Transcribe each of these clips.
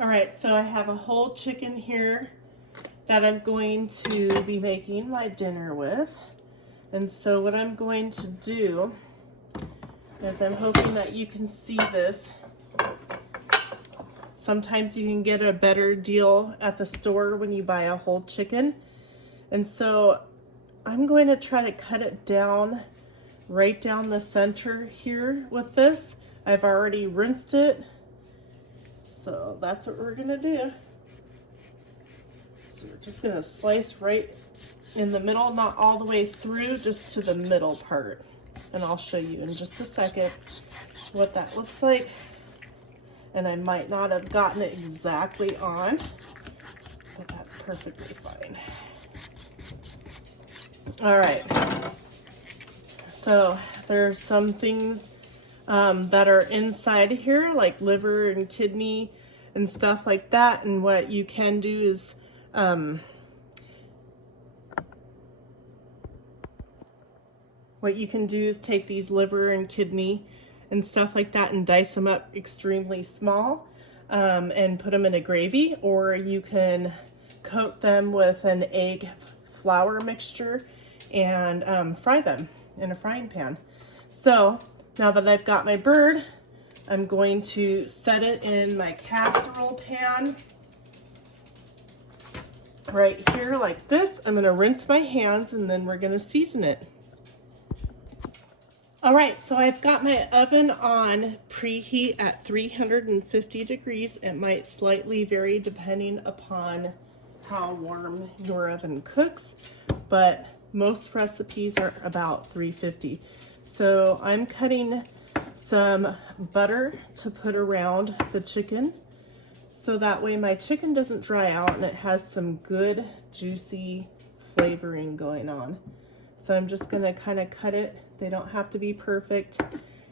All right, so I have a whole chicken here that I'm going to be making my dinner with. And so what I'm going to do is I'm hoping that you can see this. Sometimes you can get a better deal at the store when you buy a whole chicken. And so I'm going to try to cut it down right down the center here with this. I've already rinsed it. So that's what we're gonna do. So we're just gonna slice right in the middle, not all the way through, just to the middle part. And I'll show you in just a second what that looks like. And I might not have gotten it exactly on, but that's perfectly fine. All right, so there's some things that are inside here, like liver and kidney and stuff like that. And what you can do is take these liver and kidney and stuff like that and dice them up extremely small and put them in a gravy, or you can coat them with an egg flour mixture and fry them in a frying pan. So now that I've got my bird, I'm going to set it in my casserole pan right here like this. I'm going to rinse my hands and then we're going to season it. All right, so I've got my oven on preheat at 350 degrees. It might slightly vary depending upon how warm your oven cooks, but most recipes are about 350. So I'm cutting some butter to put around the chicken, so that way my chicken doesn't dry out and it has some good juicy flavoring going on. So I'm just gonna kind of cut it. They don't have to be perfect,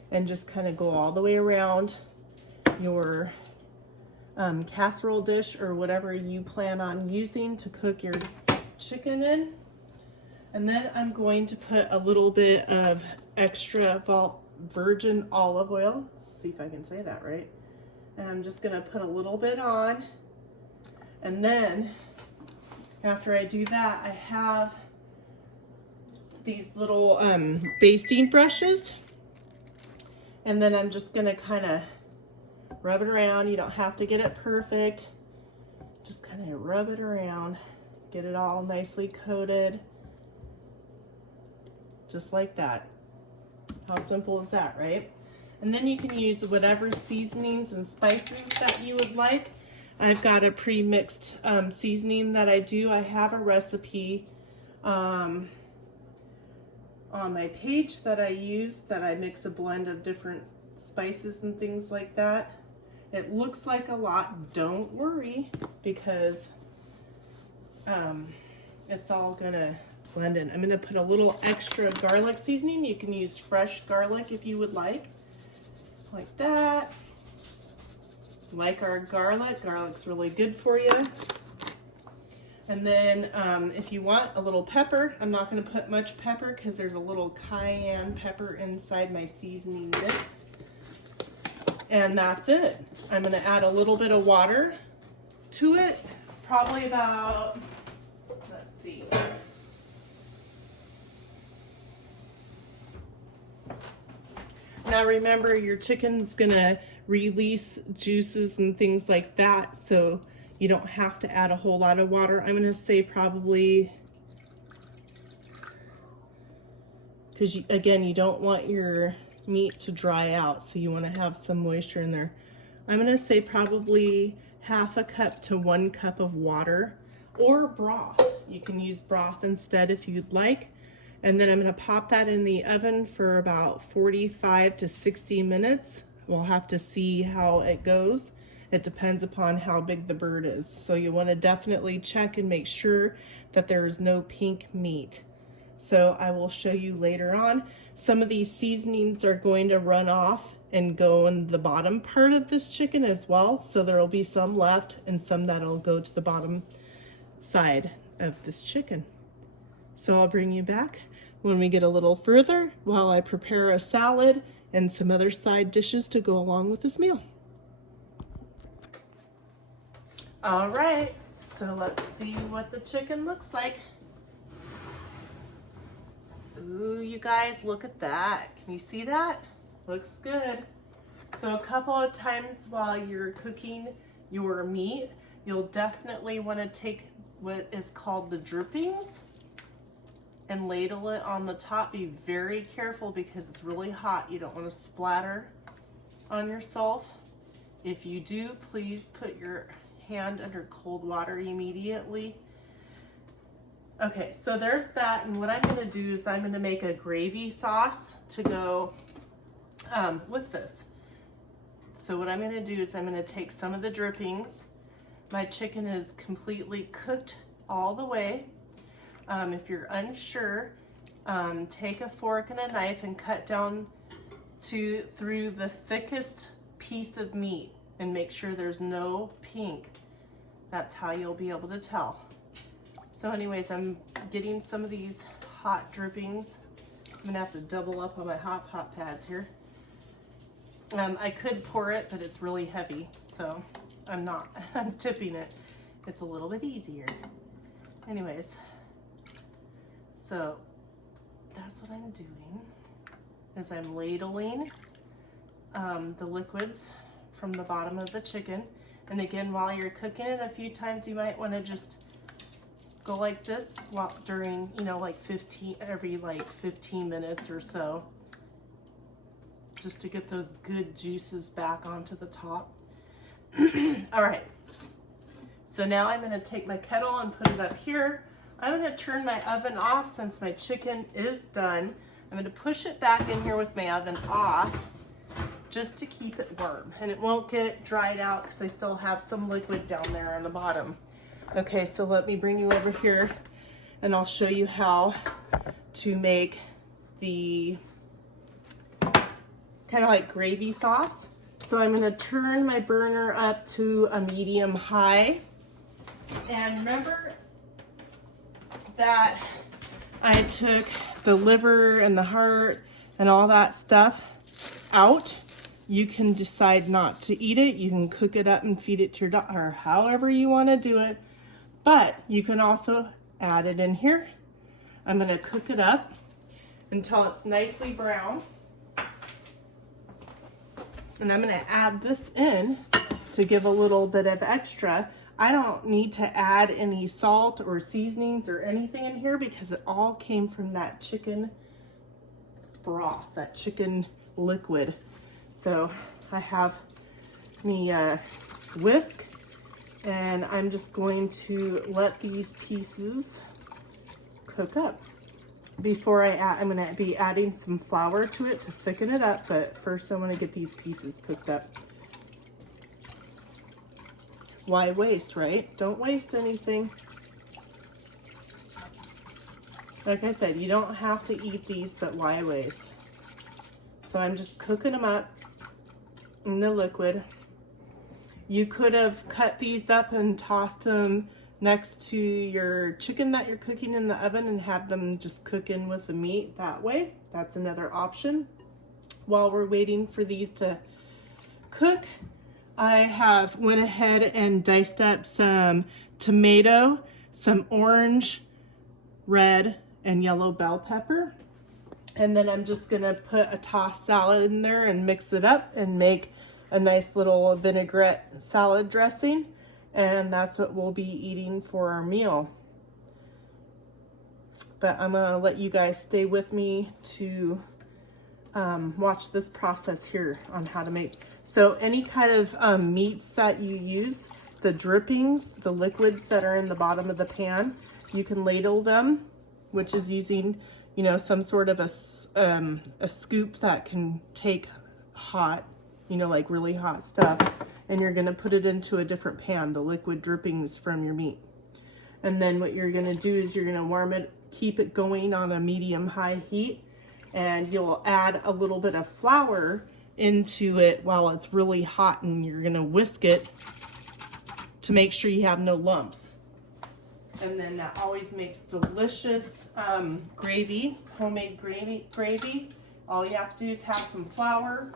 and just kind of go all the way around your casserole dish or whatever you plan on using to cook your chicken in. And then I'm going to put a little bit of extra virgin olive oil. Let's see if I can say that right. And I'm just gonna put a little bit on. And then after I do that, I have these little basting brushes. And then I'm just gonna kind of rub it around. You don't have to get it perfect. Just kind of rub it around, get it all nicely coated. Just like that. How simple is that, right? And then you can use whatever seasonings and spices that you would like. I've got a pre-mixed seasoning that I do. I have a recipe on my page that I use, that I mix a blend of different spices and things like that. It looks like a lot. Don't worry, because it's all gonna blend in. I'm gonna put a little extra garlic seasoning. You can use fresh garlic if you would like that. Like our garlic, garlic's really good for you. And then if you want a little pepper, I'm not gonna put much pepper because there's a little cayenne pepper inside my seasoning mix. And that's it. I'm gonna add a little bit of water to it, probably about, let's see. Now remember, your chicken's gonna release juices and things like that, so you don't have to add a whole lot of water. I'm gonna say probably, because again, you don't want your meat to dry out, so you wanna have some moisture in there. I'm gonna say probably half a cup to 1 cup of water, or broth. You can use broth instead if you'd like. And then I'm gonna pop that in the oven for about 45 to 60 minutes. We'll have to see how it goes. It depends upon how big the bird is. So you wanna definitely check and make sure that there is no pink meat. So I will show you later on. Some of these seasonings are going to run off and go in the bottom part of this chicken as well. So there'll be some left and some that'll go to the bottom side of this chicken. So I'll bring you back when we get a little further while I prepare a salad and some other side dishes to go along with this meal. All right, so let's see what the chicken looks like. Ooh, you guys, look at that. Can you see that? Looks good. So a couple of times while you're cooking your meat, you'll definitely want to take what is called the drippings and ladle it on the top. Be very careful because it's really hot. You don't want to splatter on yourself. If you do, please put your hand under cold water immediately. Okay, so there's that, and what I'm going to do is I'm going to make a gravy sauce to go with this. So what I'm going to do is I'm going to take some of the drippings. My chicken is completely cooked all the way. If you're unsure, take a fork and a knife and cut down through the thickest piece of meat and make sure there's no pink. That's how you'll be able to tell. So anyways, I'm getting some of these hot drippings. I'm gonna have to double up on my hot pot pads here. I could pour it, but it's really heavy, so I'm not. I'm tipping it. It's a little bit easier. Anyways, so that's what I'm doing, is I'm ladling the liquids from the bottom of the chicken. And again, while you're cooking it, a few times you might want to just go like this during, you know, like every 15 minutes or so, just to get those good juices back onto the top. All right, so now I'm going to take my kettle and put it up here. I'm going to turn my oven off since my chicken is done. I'm going to push it back in here with my oven off just to keep it warm, and it won't get dried out because I still have some liquid down there on the bottom. Okay, so let me bring you over here and I'll show you how to make the kind of like gravy sauce. So I'm going to turn my burner up to a medium high. And remember that I took the liver and the heart and all that stuff out. You can decide not to eat it. You can cook it up and feed it to your dog, or however you want to do it. But you can also add it in here. I'm going to cook it up until it's nicely brown. And I'm going to add this in to give a little bit of extra. I don't need to add any salt or seasonings or anything in here because it all came from that chicken broth, that chicken liquid. So I have me whisk, and I'm just going to let these pieces cook up. Before I add, I'm going to be adding some flour to it to thicken it up, but first I want to get these pieces cooked up. Why waste, right? Don't waste anything. Like I said, you don't have to eat these, but why waste? So I'm just cooking them up in the liquid. You could have cut these up and tossed them next to your chicken that you're cooking in the oven and had them just cook in with the meat that way. That's another option. While we're waiting for these to cook, I have went ahead and diced up some tomato, some orange, red, and yellow bell pepper. And then I'm just gonna put a tossed salad in there and mix it up and make a nice little vinaigrette salad dressing. And that's what we'll be eating for our meal. But I'm gonna let you guys stay with me to watch this process here on how to make. So any kind of meats that you use, the drippings, the liquids that are in the bottom of the pan, you can ladle them, which is using, you know, some sort of a scoop that can take hot, you know, like really hot stuff, and you're gonna put it into a different pan, the liquid drippings from your meat. And then what you're gonna do is you're gonna warm it, keep it going on a medium-high heat, and you'll add a little bit of flour into it while it's really hot, and you're gonna whisk it to make sure you have no lumps. And then that always makes delicious gravy, homemade gravy. All you have to do is have some flour.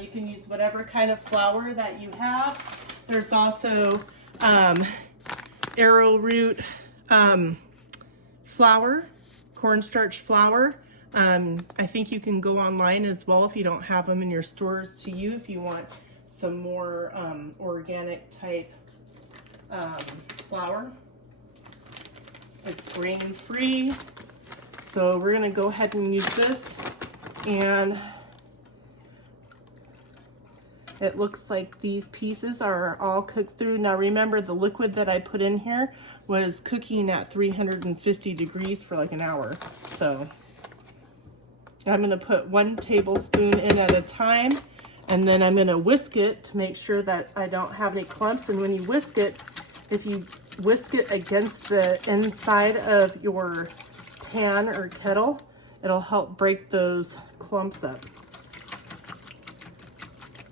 You can use whatever kind of flour that you have. There's also arrowroot flour, cornstarch flour. I think you can go online as well if you don't have them in your stores to you, if you want some more organic type flour. It's grain free, so we're gonna go ahead and use this. And it looks like these pieces are all cooked through. Now remember, the liquid that I put in here was cooking at 350 degrees for like an hour. So I'm gonna put 1 tablespoon in at a time, and then I'm gonna whisk it to make sure that I don't have any clumps. And when you whisk it, if you whisk it against the inside of your pan or kettle, it'll help break those clumps up.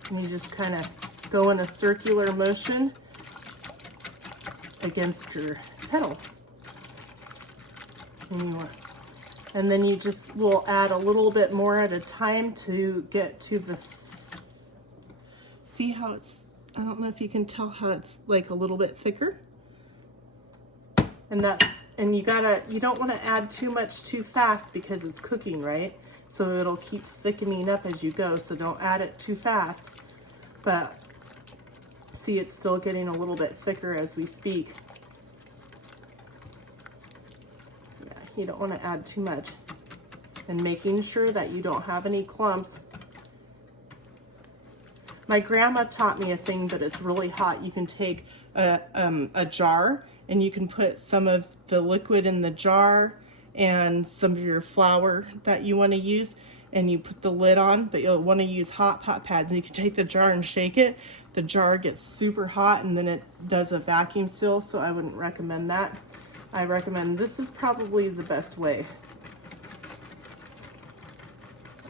And you just kind of go in a circular motion against your kettle. And then you just will add a little bit more at a time to get to the, see how it's, I don't know if you can tell how it's like a little bit thicker. And you don't want to add too much too fast because it's cooking, right? So it'll keep thickening up as you go, so don't add it too fast. But see, it's still getting a little bit thicker as we speak. Yeah, you don't want to add too much. And making sure that you don't have any clumps. My grandma taught me a thing, but it's really hot. You can take a jar, and you can put some of the liquid in the jar and some of your flour that you want to use, and you put the lid on, but you'll want to use hot pot pads. And you can take the jar and shake it. The jar gets super hot, and then it does a vacuum seal, so I wouldn't recommend that. I recommend this is probably the best way.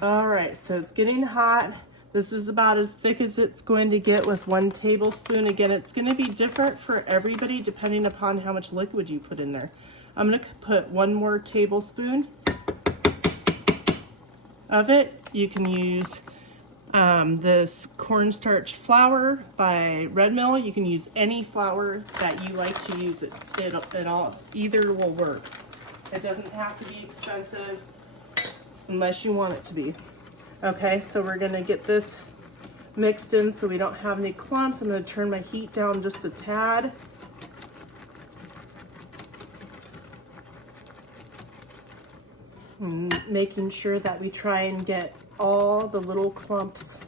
All right, so it's getting hot. This is about as thick as it's going to get with 1 tablespoon. Again, it's going to be different for everybody depending upon how much liquid you put in there. I'm going to put 1 more tablespoon of it. You can use this cornstarch flour by Red Mill. You can use any flour that you like to use. Either will work. It doesn't have to be expensive unless you want it to be. Okay, so we're gonna get this mixed in so we don't have any clumps. I'm gonna turn my heat down just a tad. And making sure that we try and get all the little clumps.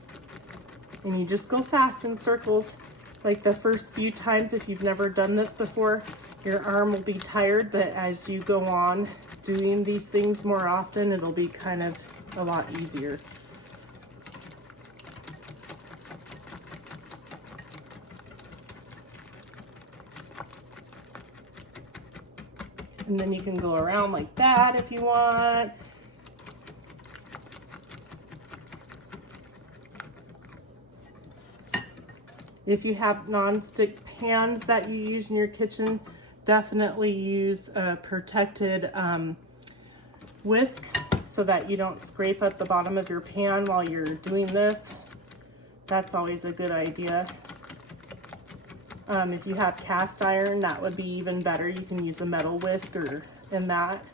And you just go fast in circles. Like the first few times, if you've never done this before, your arm will be tired, but as you go on doing these things more often, it'll be kind of a lot easier. And then you can go around like that if you want. If you have non-stick pans that you use in your kitchen, definitely use a protected whisk so that you don't scrape up the bottom of your pan while you're doing this. That's always a good idea. If you have cast iron, that would be even better. You can use a metal whisker in that.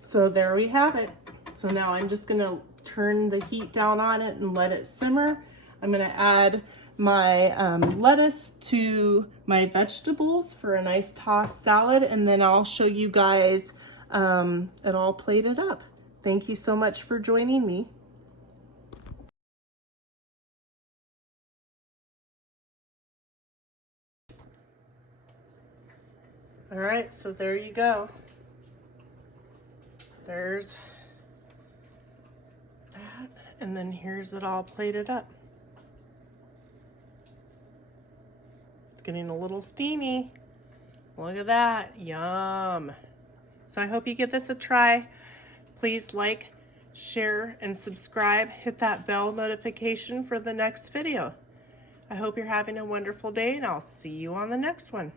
So there we have it. So now I'm just gonna turn the heat down on it and let it simmer. I'm gonna add my lettuce to my vegetables for a nice tossed salad, and then I'll show you guys it all plated up. Thank you so much for joining me. All right, so there you go. There's that, and then here's it all plated up. It's getting a little steamy. Look at that, yum. So I hope you give this a try. Please like, share, and subscribe. Hit that bell notification for the next video. I hope you're having a wonderful day, and I'll see you on the next one.